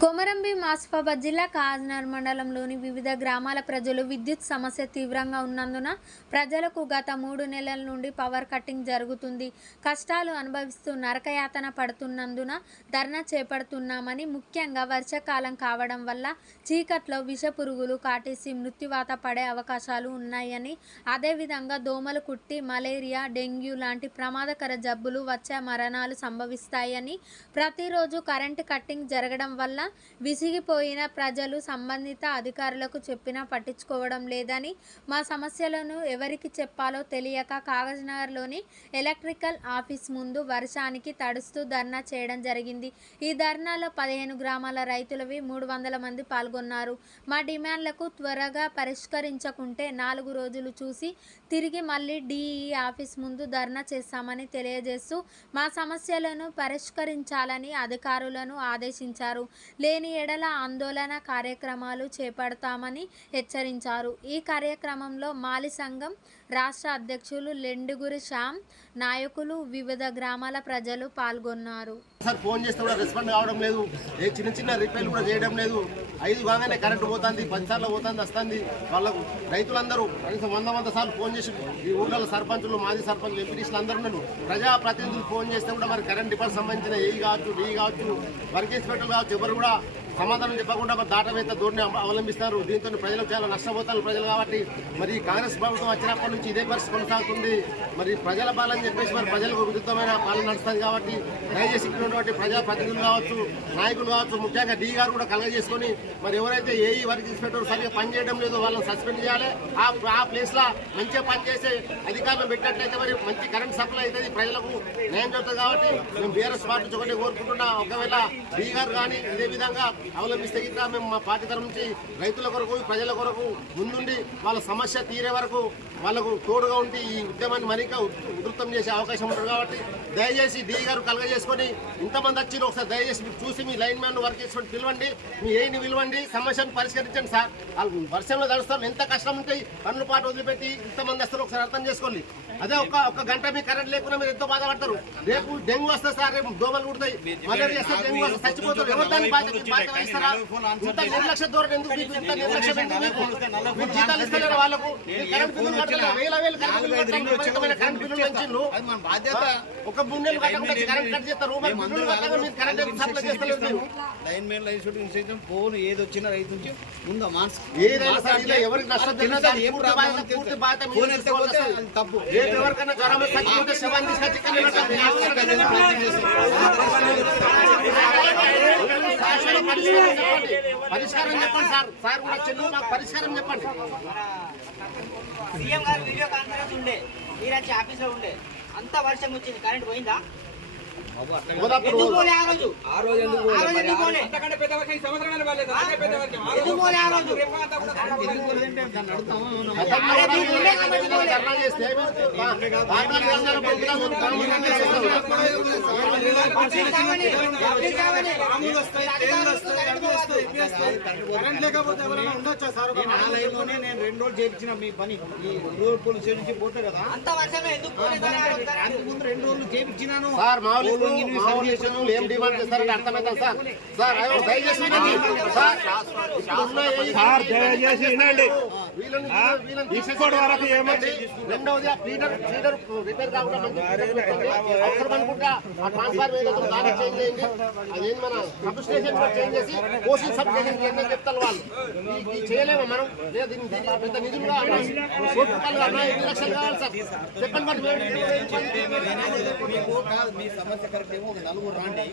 కొమరంభీం మాసిఫాబాద్ జిల్లా కాజనార్ మండలంలోని వివిధ గ్రామాల ప్రజలు విద్యుత్ సమస్య తీవ్రంగా ఉన్నందున ప్రజలకు గత మూడు నెలల నుండి పవర్ కట్టింగ్ జరుగుతుంది. కష్టాలు అనుభవిస్తూ నరకయాతన పడుతున్నందున ధర్నా చేపడుతున్నామని ముఖ్యంగా వర్షాకాలం కావడం వల్ల చీకట్లో విష పురుగులు కాటేసి మృత్యువాత పడే అవకాశాలు ఉన్నాయని అదేవిధంగా దోమలు కుట్టి మలేరియా డెంగ్యూ లాంటి ప్రమాదకర జబ్బులు వచ్చే మరణాలు సంభవిస్తాయని ప్రతిరోజు కరెంటు కట్టింగ్ జరగడం వల్ల విసిగిపోయిన ప్రజలు సంబంధిత అధికారులకు చెప్పినా పట్టించుకోవడం లేదని మా సమస్యలను ఎవరికి చెప్పాలో తెలియక కాగజ్నగర్లోని ఎలక్ట్రికల్ ఆఫీస్ ముందు వర్షానికి తడుస్తూ ధర్నా చేయడం జరిగింది. ఈ ధర్నాలో పదిహేను గ్రామాల రైతులవి మూడు వందల మంది పాల్గొన్నారు. మా డిమాండ్లకు త్వరగా పరిష్కరించకుంటే నాలుగు రోజులు చూసి తిరిగి మళ్ళీ డిఈ ఆఫీస్ ముందు ధర్నా చేస్తామని తెలియజేస్తూ మా సమస్యలను పరిష్కరించాలని అధికారులను ఆదేశించారు. లేని ఎడల ఆందోళన కార్యక్రమాలు చేపడతామని హెచ్చరించారు. ఈ కార్యక్రమంలో మాలి సంఘం రాష్ట్ర అధ్యక్షులు లెండుగురి శ్యామ్ నాయకులు వివిధ గ్రామాల ప్రజలు పాల్గొన్నారు. సార్ ఫోన్ చేస్తే కూడా రెస్పాండ్ కావడం లేదు. ఏ చిన్న చిన్న రిపేర్లు కూడా చేయడం లేదు. ఐదు కాగానే కరెంటు పోతుంది పది పోతుంది వస్తుంది. వాళ్ళకు రైతులందరూ కనీసం వంద వంద సార్లు ఫోన్ చేసి ఈ ఊళ్ళ సర్పంచులు మాజీ సర్పంచులు ఎంపీటీసీలు అందరూ ప్రజాప్రతినిధులు ఫోన్ చేస్తే కూడా మరి కరెంట్ డిపార్ట్ సంబంధించిన ఏ కావచ్చు డి కావచ్చు వర్క్ ఇన్స్పెక్టర్ కావచ్చు ఎవరు కూడా సమాధానం చెప్పకుండా మరి దాటవేత్త ధోరణి అవలంబిస్తారు. దీంతో ప్రజలు చాలా నష్టపోతారు ప్రజలు కాబట్టి మరి కాంగ్రెస్ ప్రభుత్వం వచ్చినప్పటి నుంచి ఇదే పరిస్థితి కొనసాగుతుంది. మరి ప్రజల పాలన చెప్పేసి మరి ప్రజలకు విరుద్ధమైన పాలన నడుస్తుంది కాబట్టి దయచేసి ఇక్కడ ప్రజా ప్రజాప్రతినిధులు కావచ్చు నాయకులు కావచ్చు ముఖ్యంగా డీ గారు కూడా కలగజేసుకొని మరి ఎవరైతే ఏ వర్క్ ఇన్స్పెక్టర్ సరిగ్గా పని చేయడం వాళ్ళని సస్పెండ్ చేయాలి. ఆ ఆ ప్లేస్ మంచిగా పనిచేసే అధికారులు పెట్టినట్లయితే మరి మంచి కరెంట్ సప్లై అవుతుంది ప్రజలకు న్యాయం జరుగుతుంది కాబట్టి మేము బీఆర్ఎస్ పార్టీ ఒకటి కోరుకుంటున్నా. ఒకవేళ డీ గారు కానీ ఇదే విధంగా అవలంబిస్తే గిట్లా మేము మా పార్టీ తరఫు నుంచి రైతుల కొరకు ప్రజల కొరకు ముందుండి వాళ్ళ సమస్య తీరే వరకు వాళ్ళకు తోడుగా ఉండి ఈ ఉద్యమాన్ని మరింత ఉధృతం చేసే అవకాశం ఉంటుంది కాబట్టి దయచేసి డీ గారు కలగజేసుకొని ఇంతమంది వచ్చి ఒకసారి దయచేసి మీరు చూసి మీ లైన్ మ్యాన్ వర్క్ చేసుకొని పిలవండి మీ ఏని పిలవండి సమస్యను పరిష్కరించండి సార్. వాళ్ళు వర్షంలో తడుస్తారు ఎంత కష్టం ఉంటాయి పనుల పాటు వదిలిపెట్టి ఇంతమంది వస్తారు ఒకసారి అర్థం చేసుకోండి. అదే ఒక ఒక గంట మీ కరెంట్ లేకుండా మీరు ఎంతో బాధపడతారు. రేపు డెంగ్యూ వస్తే సార్ రేపు దోమలు కుడతాయి మలేరియా డెంగ్యూ వస్తే చచ్చిపోతారు. ఎవరు దాన్ని బాధ్యత ఇంత నిర్లక్ష్య ధోరణి ఎందుకు మీకు ఇంత నిర్లక్ష్యం ఎందుకు మీకు మీరు జీతాలు ఇస్తలేరు వాళ్ళకు మీరు కరెంట్ బిల్లులు కట్టలేరు వేల వేలు కరెంట్ బిల్లులు కట్టారు విపరీతమైన కరెంట్ బిల్లులు పెంచిండ్రు అది మన బాధ్యత ఒక మూడు నెలలు కట్టకుండా కరెంట్ కట్ చేస్తారు మరి బిల్లులు కట్టగా మీరు కరెంట్ ఎందుకు సప్లై చేస్తలేరు మీరు లైన్ మెయిన్ లైన్ షూటింగ్ చేయడం ఫోన్ ఏది వచ్చినా రైతు నుంచి ముందు మాన్స్ ఏదైనా సార్ ఇలా ఎవరికి నష్టం జరిగినా దానికి పూర్తి బాధ్యత ఫోన్ ఎత్తకపోతే తప్పు ఎవరికైనా జ్వరం శవాన్ని ఇక్కడ నిలబెట్టాలి. మీ ఆఫీసులో శాశ్వత పరిష్కారం చెప్పండి సార్ సార్ కూడా చెల్లు మాకు పరిష్కారం చెప్పండి సీఎం గారు వీడియో కాన్ఫరెన్స్ ఉండే మీరు వచ్చి ఆఫీస్లో ఉండే అంత వర్షం వచ్చింది కరెంట్ పోయిందా కరెంట్ లేకపోతే ఎవరైనా ఉండొచ్చా సార్? నా లైన్లోనే నేను రెండు రోజులు చేయించిన మీ పని. ఈ రోడ్ పోలీస్ స్టేషన్ నుంచి పోతే కదా? అంత వర్షమే ఎందుకు సార్ మా వాళ్ళు ఇప్పుడు మా వాళ్ళు ఇప్పుడు ఏం డిమాండ్ చేస్తారని అర్థమవుతుంది సార్. సార్ దయచేసి. సార్ దయచేసి వినండి. ఇప్పటి వరకు ఏమైంది రెండవది మనం చెప్పండి మీ సమస్య కరెక్ట్ ఏమో నలుగురు రాండి